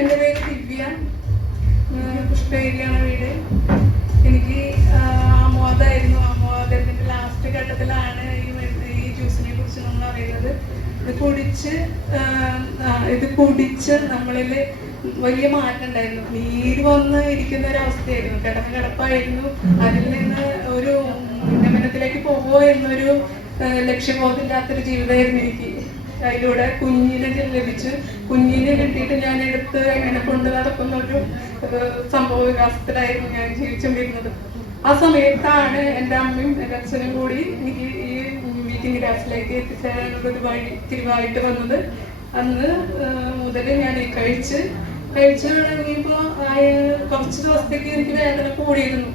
എൻ്റെ പേര് ദിവ്യ, പുഷ്പഗിരിയാണ് വീട്. എനിക്ക് ആമോദായിരുന്നു. ആമോദത്തിന്റെ ലാസ്റ്റ് ഘട്ടത്തിലാണ് ഈ ജ്യൂസിനെ കുറിച്ച് നമ്മൾ അറിയുന്നത്. ഇത് കുടിച്ച് നമ്മളിൽ വലിയ മാറ്റം ഉണ്ടായിരുന്നു. നീര് വന്ന് ഇരിക്കുന്ന ഒരവസ്ഥയായിരുന്നു, കിടപ്പായിരുന്നു. അതിൽ നിന്ന് ഒരു ഉന്നമനത്തിലേക്ക് പോകുമോ എന്നൊരു ലക്ഷ്യബോധമില്ലാത്തൊരു ജീവിതമായിരുന്നു എനിക്ക്. അതിലൂടെ കുഞ്ഞിനെ ലഭിച്ചു. കുഞ്ഞിനെ കിട്ടിയിട്ട് ഞാൻ എടുത്ത് എങ്ങനെ കൊണ്ടു നടക്കുന്ന ഒരു സംഭവ വികാസത്തിലായിരുന്നു ഞാൻ ജീവിച്ചുകൊണ്ടിരുന്നത്. ആ സമയത്താണ് എൻ്റെ അമ്മയും എൻ്റെ അച്ഛനും കൂടി എനിക്ക് ഈ മീറ്റിംഗ് ക്ലാസ്സിലേക്ക് എത്തിച്ചേരാനുള്ള ഒരു തിരിവായിട്ട് വന്നത്. അന്ന് മുതൽ ഞാൻ ഈ കഴിച്ചു തുടങ്ങിയപ്പോൾ കുറച്ച് ദിവസത്തേക്ക് എനിക്ക് വേദന കൂടിയിരുന്നു.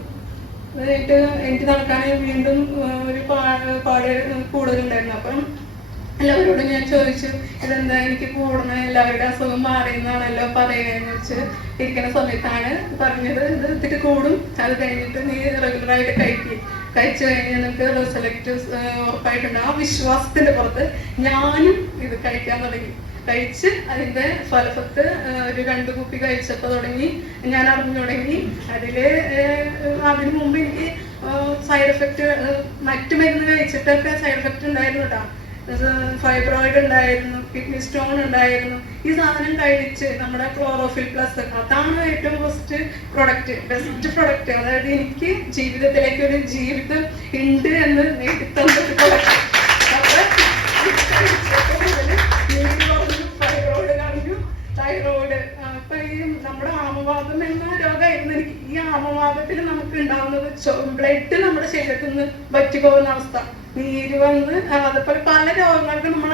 എന്നിട്ട് എനിക്ക് നടക്കാൻ വീണ്ടും ഒരു പാട് കൂടുതലുണ്ടായിരുന്നു. അപ്പം എല്ലാവരോടും ഞാൻ ചോദിച്ചു, ഇതെന്താ എനിക്ക് കൂടണ, എല്ലാവരുടെ അസുഖം മാറിയെന്നാണല്ലോ പറയുന്നതെന്ന് വെച്ച് ഇരിക്കുന്ന സമയത്താണ് പറഞ്ഞത്, ഇത് ഇത്തിരി കൂടും, അത് കഴിഞ്ഞിട്ട് നീ റെഗുലറായിട്ട് കഴിച്ചു കഴിഞ്ഞാൽ നിനക്ക് റിസൾട്ട് ഉറപ്പായിട്ടുണ്ട്. ആ വിശ്വാസത്തിന്റെ പുറത്ത് ഞാനും ഇത് കഴിക്കാൻ തുടങ്ങി. കഴിച്ച് അതിന്റെ ഫലഫത്ത് ഒരു 2 കുപ്പി കഴിച്ചപ്പോൾ തുടങ്ങി ഞാൻ അറിഞ്ഞു തുടങ്ങി. അതിന് മുമ്പ് എനിക്ക് സൈഡ് എഫക്റ്റ്, മറ്റു മരുന്ന് കഴിച്ചിട്ടൊക്കെ സൈഡ് എഫക്റ്റ് ഉണ്ടായിരുന്നു കേട്ടോ. ഫൈബ്രോയിഡ് ഉണ്ടായിരുന്നു, കിഡ്നി സ്റ്റോൺ ഉണ്ടായിരുന്നു. ഈ സാധനം കഴിച്ച് നമ്മുടെ ക്ലോറോഫിൽ പ്ലസ്, അതാണ് ഏറ്റവും ബെസ്റ്റ് പ്രൊഡക്റ്റ്. അതായത് എനിക്ക് ജീവിതത്തിലേക്ക് ഒരു ജീവിതം ഉണ്ട് എന്ന് നേടിത്തന്ന ഒരു പ്രൊഡക്റ്റ്. തൈറോയിഡ്, അപ്പൊ ഈ നമ്മുടെ ആമവാദം എന്ന രോഗമായിരുന്നു എനിക്ക്. ഈ ആമവാദത്തിൽ നമുക്ക് ഉണ്ടാവുന്നത് ബ്ലഡ് നമ്മുടെ ശരീരത്തിൽ നിന്ന് വറ്റിപ്പോകുന്ന അവസ്ഥ, നീര് വന്ന്, അതുപോലെ പല രോഗങ്ങൾക്ക് നമ്മൾ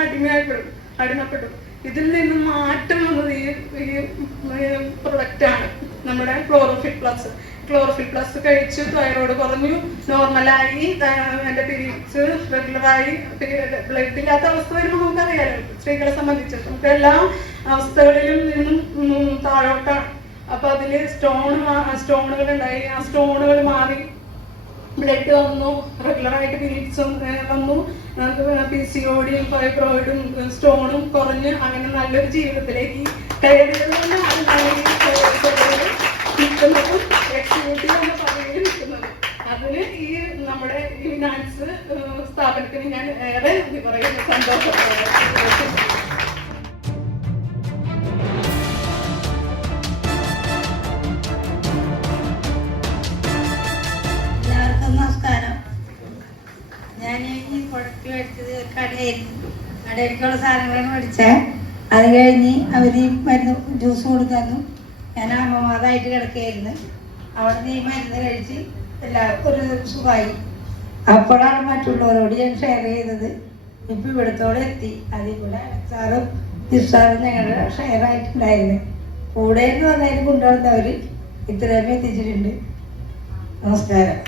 അടിമപ്പെടും. ഇതിൽ നിന്ന് മാറ്റം വന്നത് ഈ പ്രൊഡക്റ്റാണ്, നമ്മുടെ ക്ലോറോഫിൽ പ്ലസ് കഴിച്ചു. തൈറോയ്ഡ് കുറഞ്ഞു, നോർമലായി. എൻ്റെ പീരീഡ്സ് റെഗുലറായി. ബ്ലഡ് ഇല്ലാത്ത അവസ്ഥ വരുമ്പോൾ നമുക്കറിയാലോ, സ്ത്രീകളെ സംബന്ധിച്ച് നമുക്ക് എല്ലാ അവസ്ഥകളിലും നിന്നും താഴോട്ടാണ്. അപ്പൊ അതില് സ്റ്റോണുകൾ ഉണ്ടായി. ആ സ്റ്റോണുകൾ മാറി, ബ്ലഡ് വന്നു, റെഗുലറായിട്ട് പീരീഡ്സും വന്നു. നമുക്ക് PCOD-യും ഫൈബ്രോയിഡും സ്റ്റോണും കുറഞ്ഞ് അങ്ങനെ നല്ലൊരു ജീവിതത്തിലേക്ക് കയറിയതുകൊണ്ടാണ് നിൽക്കുന്നതും എക്സിക്യൂട്ടീവ് എന്ന പദവിയിൽ നിൽക്കുന്നത്. അതിന് ഈ നമ്മുടെ ഈ ഫിനാൻസ് സ്ഥാപനത്തിന് ഞാൻ ഏറെ പറയുന്ന സന്തോഷത്തോടെ. നമസ്കാരം. ഞാൻ ഈ പ്രൊഡക്റ്റ് മേടിച്ചത് കടയിലേക്കുള്ള സാധനങ്ങളാണ് മേടിച്ചത്. അത് കഴിഞ്ഞ് അവർ ഈ മരുന്ന് ജ്യൂസ് കൊടുത്തു. ഞാൻ ആമവാദമായിട്ട് കിടക്കുകയായിരുന്നു. അവിടെ നിന്ന് ഈ മരുന്ന് കഴിച്ച് എല്ലാവർക്കും ഒരു സുഖമായി. അപ്പോഴാണ് മറ്റുള്ളവരോട് ഞാൻ ഷെയർ ചെയ്തത്. ഇപ്പം ഇവിടത്തോടെ എത്തി. അതിൽ കൂടെ സാറും ജിസാറും ഞങ്ങളുടെ ഷെയർ ആയിട്ടുണ്ടായിരുന്നു. കൂടെ എന്ന് പറഞ്ഞാൽ കൊണ്ടുവന്നവർ ഇത്രയും എത്തിച്ചിട്ടുണ്ട്. നമസ്കാരം.